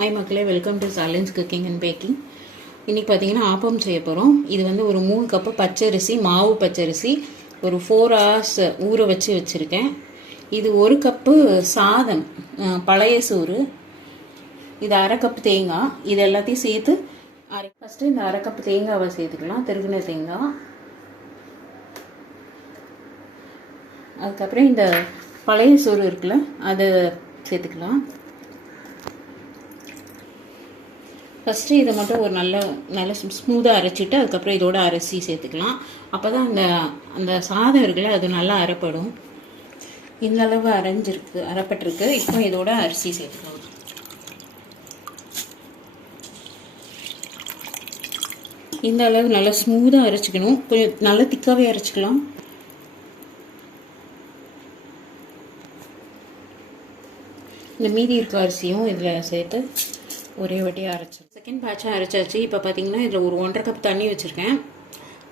Hi மக்களே, welcome to சாலன்ஸ் cooking and baking. இன்றைக்கி பார்த்தீங்கன்னா ஆப்பம் செய்ய போகிறோம். இது வந்து ஒரு 3 கப்பு பச்சரிசி, மாவு பச்சரிசி ஒரு 4 hours ஊற வச்சுருக்கேன். இது 1 கப்பு சாதம், பழைய சோறு. இது அரை கப்பு தேங்காய். இது எல்லாத்தையும் சேர்த்து ஃபஸ்ட்டு இந்த அரை கப்பு தேங்காவை சேர்த்துக்கலாம், திருகின தேங்காய். அதுக்கப்புறம் இந்த பழைய சோறு இருக்குல்ல, அதை சேர்த்துக்கலாம். ஃபஸ்ட்டு இதை மட்டும் ஒரு நல்ல ஸ்மூத்தாக அரைச்சிட்டு அதுக்கப்புறம் இதோட அரிசி சேர்த்துக்கலாம். அப்போ தான் அந்த சாதம் இருக்குல்ல, அது நல்லா அரைப்படும். இந்த அளவு அரைப்பட்டிருக்கு. இப்போ இதோட அரிசி சேர்த்துக்கலாம். இந்த அளவு நல்லா ஸ்மூத்தாக அரைச்சிக்கணும். கொஞ்சம் நல்லா திக்காகவே அரைச்சிக்கலாம். இந்த மீதி இருக்க அரிசியும் இதில் சேர்த்து ஒரே வட்டியாக அரைச்சி செகண்ட் பேட்சாக அரைச்சாச்சு. இப்போ பார்த்தீங்கன்னா இதில் ஒரு 1.5 கப் தண்ணி வச்சுருக்கேன்.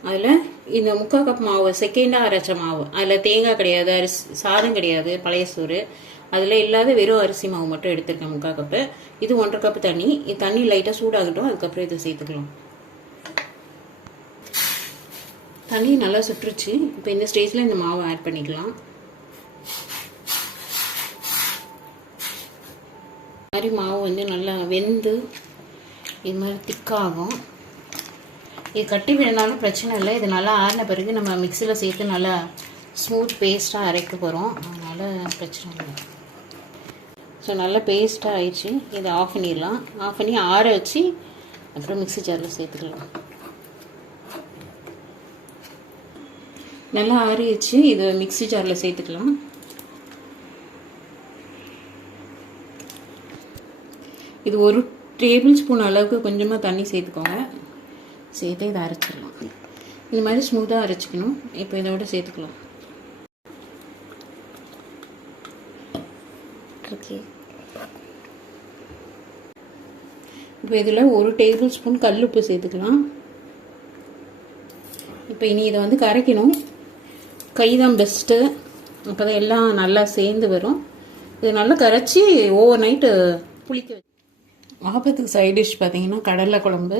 அதில் இந்த 3/4 கப் மாவு, செகண்டாக அரைச்ச மாவு, அதில் தேங்காய் கிடையாது, சாதம் கிடையாது, பழைய சோறு அதில் இல்லாத வெறும் அரிசி மாவு மட்டும் எடுத்துருக்கேன் 3/4 கப்பு. இது 1.5 கப் தண்ணி. இது தண்ணி லைட்டாக சூடாகட்டும், அதுக்கப்புறம் இதை சேர்த்துக்கலாம். தண்ணி நல்லா சுட்டுருச்சு. இப்போ இந்த ஸ்டேஜில் இந்த மாவை ஆட் பண்ணிக்கலாம். மாதிரி மாவு வந்து நல்லா வெந்து இது மாதிரி திக்காகும். இது கட்டி விடனாலும் பிரச்சனை இல்லை. இது நல்லா ஆறின பிறகு நம்ம மிக்சியில் சேர்த்து நல்லா ஸ்மூத் பேஸ்ட்டாக அரைக்க போகிறோம், அதனால் பிரச்சனை இல்லை. ஸோ நல்லா பேஸ்ட்டாக ஆயிடுச்சு. இதை ஆஃப் பண்ணிடலாம். ஆஃப் பண்ணி ஆற வச்சு அப்புறம் மிக்ஸி ஜாரில் சேர்த்துக்கலாம். நல்லா ஆறிடுச்சு. இதை மிக்ஸி ஜாரில் சேர்த்துக்கலாம். இது 1 டேபிள் ஸ்பூன் அளவுக்கு கொஞ்சமாக தண்ணி சேர்த்துக்கோங்க. சேர்த்து இதை அரைச்சிடலாம். இந்த மாதிரி ஸ்மூத்தாக அரைச்சிக்கணும். இப்போ இதோட சேர்த்துக்கலாம். ஓகே, இப்போ இதில் 1 டேபிள் ஸ்பூன் கல்லுப்பு சேர்த்துக்கலாம். இப்போ இனி இதை வந்து கரைக்கணும். கை தான் பெஸ்ட்டு, அப்போ தான் எல்லாம் நல்லா சேர்ந்து வரும். இது நல்லா கரைச்சி ஓவர் நைட்டு புளிக்க வச்சு. ஆப்பத்துக்கு சைட் டிஷ் பார்த்தீங்கன்னா கடலை குழம்பு,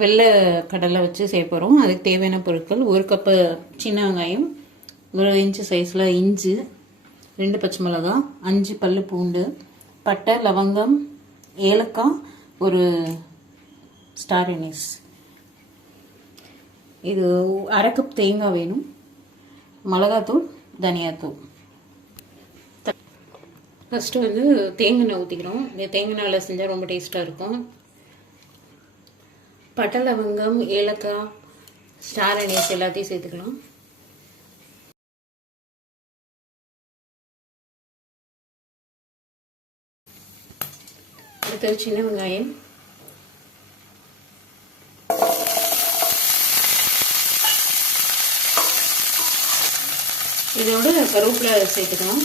வெள்ளை கடலை வச்சு செய்ய போகிறோம். அதுக்கு தேவையான பொருட்கள்: 1 கப்பு சின்ன வெங்காயம், 1 இன்ச்சு சைஸில் இஞ்சி, 2 பச்சை மிளகாய், 5 பல்லு பூண்டு, பட்டை, லவங்கம், ஏலக்காய், 1 ஸ்டார் அனீஸ். இது அரை கப் தேங்காய் வேணும், மிளகாத்தூள், தனியாத்தூள். ஃபஸ்ட்டு வந்து தேங்காய் எண்ணெய் ஊற்றிக்கிறோம். இந்த தேங்காய் எண்ணெயில் செஞ்சால் ரொம்ப டேஸ்ட்டாக இருக்கும். பட்டை, லவங்கம், ஏலக்காய், ஸ்டார் அனீஸ் எல்லாத்தையும் சேர்த்துக்கலாம். அடுத்தது சின்ன வெங்காயம், இதோட கருவேப்பிலை சேர்த்துக்கணும்.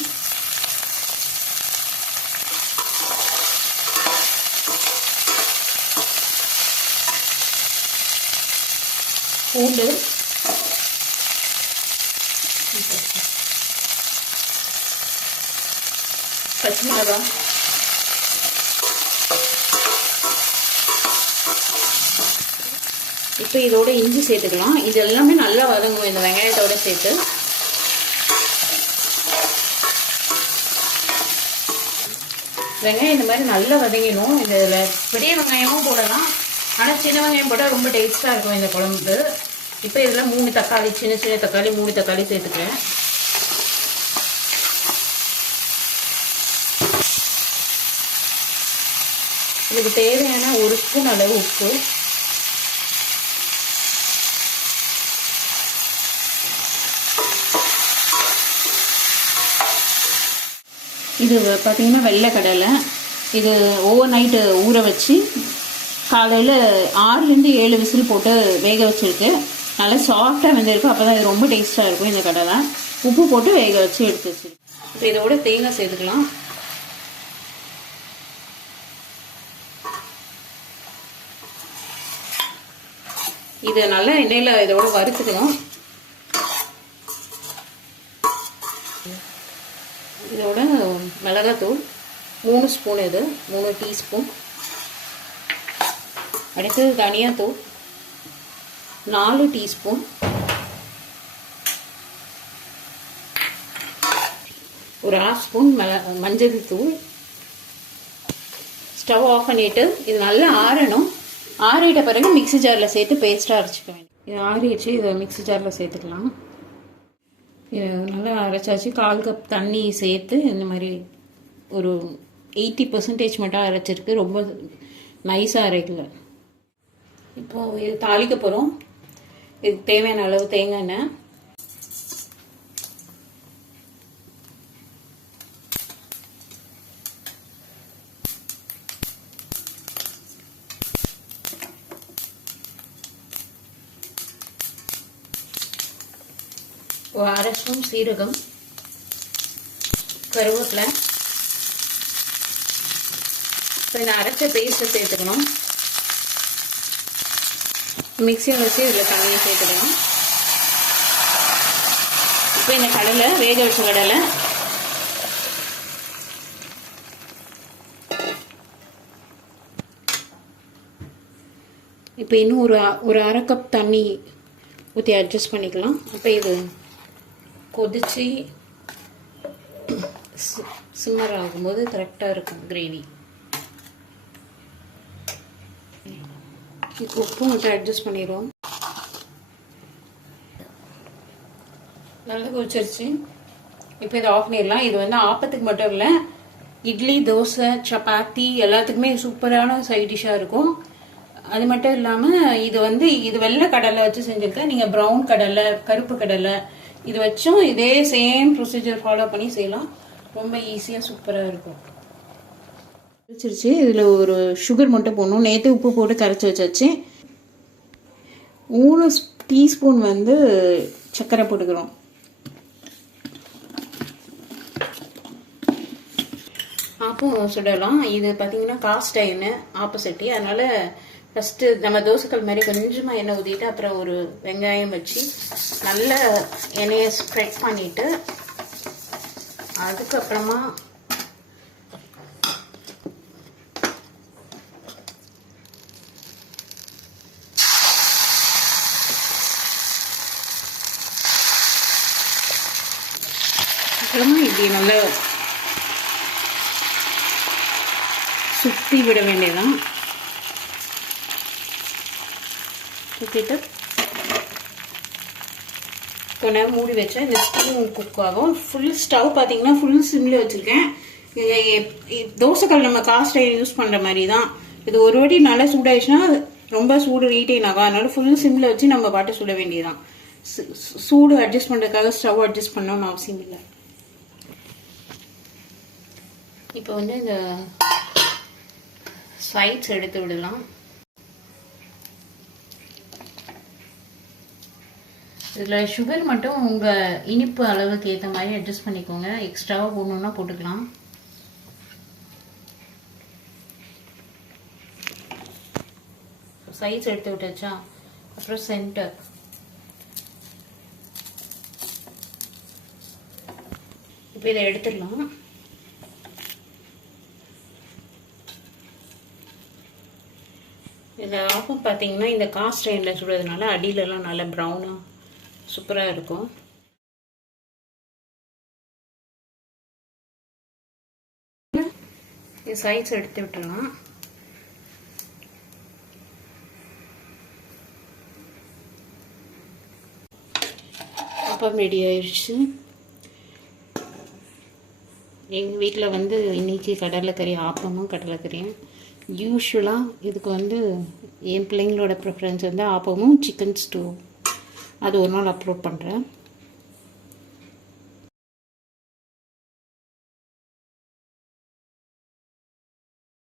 பூண்டு, பச்சை மிளகாய், இப்போ இதோட இஞ்சி சேர்த்துக்கலாம். இது எல்லாமே நல்லா வதங்கும் இந்த வெங்காயத்தோட சேர்த்து. வெங்காயம் இந்த மாதிரி நல்லா வதங்கிடும். இதில் பெரிய வெங்காயமும் போடலாம், ஆனால் சின்ன வெங்காயம் போட்டால் ரொம்ப டேஸ்ட்டாக இருக்கும் இந்த குழம்பு. இப்போ இதில் 3 தக்காளி, சின்ன சின்ன தக்காளி 3 தக்காளி சேர்த்துக்கிறேன். இதுக்கு தேவையான 1 ஸ்பூன் அளவு உப்பு, இது பார்த்தீங்கன்னா வெள்ளை கடலை. இது ஓவர் நைட்டு ஊற வச்சு காலையில் 6லேருந்து 7 விசில் போட்டு வேக வச்சுருக்கு. நல்லா சாஃப்டாக வெந்திருக்கு. அப்போ தான் இது ரொம்ப டேஸ்ட்டாக இருக்கும் இந்த கடலை. உப்பு போட்டு வேக வச்சு எடுத்து வச்சுருக்கு. இப்போ இதோட தேங்காய் சேர்த்துக்கலாம். இதை நல்லா எண்ணெயில் இதோட வறுத்துக்கணும். இதோட மிளகாத்தூள், 3 3 ஸ்பூன், இது 3 டீஸ்பூன். அடுத்தது தனியாத்தூள் 4 டீஸ்பூன். ஒரு 1/2 ஸ்பூன் மஞ்சள் தூள். ஸ்டவ் ஆஃப் பண்ணிட்டு இது நல்லா ஆறணும். ஆறிட்ட பிறகு மிக்ஸி ஜாரில் சேர்த்து பேஸ்ட்டாக அரைச்சிக்க வேண்டும். இது ஆறிடுச்சு, இதை மிக்ஸி ஜாரில் சேர்த்துக்கலாம். இது நல்லா அரைச்சாச்சு. 1/4 கப் தண்ணி சேர்த்து இந்த மாதிரி ஒரு 80% மட்டும் அரைச்சிருக்கு, ரொம்ப நைஸாக அரைக்கல. இப்போது இது தாளிக்க போகிறோம். இதுக்கு தேவையான அளவு தேங்காய் எண்ணெய், ஒரு 1/2 ஸ்பூன் சீரகம், கருவேப்பிலை. இப்போ இந்த அரைச்ச பேஸ்ட்டை சேர்த்துக்கணும். மிக்சியை வச்சு இதில் தண்ணியை சேர்த்துக்கணும். இப்போ இந்த கடலை, வேக வச்ச கடலை இப்போ இன்னும் ஒரு 1/2 கப் தண்ணி ஊற்றி அட்ஜஸ்ட் பண்ணிக்கலாம். அப்போ இது கொதிச்சு சிம்மர் ஆகும்போது கரெக்டாக இருக்கும் கிரேவி. இப்போ உப்பு மட்டும் அட்ஜஸ்ட் பண்ணிடுவோம். நல்லா கொதிச்சிருச்சு. இப்போ இதை ஆஃப் பண்ணிடலாம். இது வந்து ஆப்பத்துக்கு மட்டும் இல்லை, இட்லி, தோசை, சப்பாத்தி எல்லாத்துக்குமே சூப்பரான சைட் டிஷ்ஷாக இருக்கும். அது மட்டும் இல்லாமல் இது வெள்ளை கடலை வச்சு செஞ்சுருக்கேன். நீங்கள் ப்ரௌன் கடலை, கருப்பு கடலை இது வச்சும் இதே சேம் ப்ரொசீஜர் ஃபாலோ பண்ணி செய்யலாம். ரொம்ப ஈஸியாக சூப்பராக இருக்கும். வச்சிருச்சு. இதில் ஒரு சுகர் மட்டும் போடணும். நேற்று உப்பு போட்டு கரைச்சி வச்சாச்சு. 3 டீஸ்பூன் வந்து சர்க்கரை போட்டுக்கிறோம். ஆப்பம் சுடலாம். இது பார்த்தீங்கன்னா காஸ்ட் அயர்னு ஆப்போசிட்டி, அதனால ஃபஸ்ட்டு நம்ம தோசைக்கல் மாதிரி கொஞ்சமாக எண்ணெய் ஊற்றிட்டு அப்புறம் ஒரு வெங்காயம் வச்சு நல்ல எண்ணெயை ஸ்ப்ரெட் பண்ணிவிட்டு அதுக்கப்புறமா இப்படி நல்லா சுற்றி விட வேண்டியதான். சுற்றிட்டு கொஞ்ச நேரம் மூடி வச்சா இந்த ஸ்டீம் குக் ஆகும். ஃபுல் ஸ்டவ் பார்த்தீங்கன்னா ஃபுல் சிம்மில் வச்சுருக்கேன். தோசைக்கல் நம்ம காஸ்ட் அயர்ன் யூஸ் பண்ணுற மாதிரி தான். இது ஒரு வாட்டி நல்லா சூடாயிடுச்சுன்னா ரொம்ப சூடு ரீட்டைன் ஆகும். அதனால ஃபுல் சிம்மில் வச்சு நம்ம பாட்டு சுட வேண்டியதான். சூடு அட்ஜஸ்ட் பண்ணுறதுக்காக ஸ்டவ் அட்ஜஸ்ட் பண்ணணும்னு அவசியம் இல்லை. இப்போ வந்து இந்த ஸ்லைட்ஸ் எடுத்து விடலாம். இதில் சுகர் மட்டும் உங்கள் இனிப்பு அளவுக்கு ஏற்ற மாதிரி அட்ஜஸ்ட் பண்ணிக்கோங்க. எக்ஸ்ட்ராவாக போடணுன்னா போட்டுக்கலாம். சைஸ் எடுத்து விட்டாச்சா, அப்புறம் சென்டர் இப்போ இதை எடுத்துடலாம். இந்த ஆப்பம் பார்த்தீங்கன்னா இந்த காஸ்ட் அயர்னில் சுடுறதுனால அடியிலலாம் நல்லா ப்ரௌனாக சூப்பராக இருக்கும். சைஸ் எடுத்து விட்டுடலாம். அப்பம் ரெடி ஆயிடுச்சு. எங்கள் வீட்டில் வந்து இன்றைக்கி கடலைக்கறி ஆப்பமும் கடலைக்கறியும். யூஸ்வலாக இதுக்கு வந்து என் பிள்ளைங்களோட ப்ரிஃபரன்ஸ் வந்து ஆப்பமும் சிக்கன் ஸ்டூ. அது ஒரு நாள் அப்லோட் பண்ணுறேன்.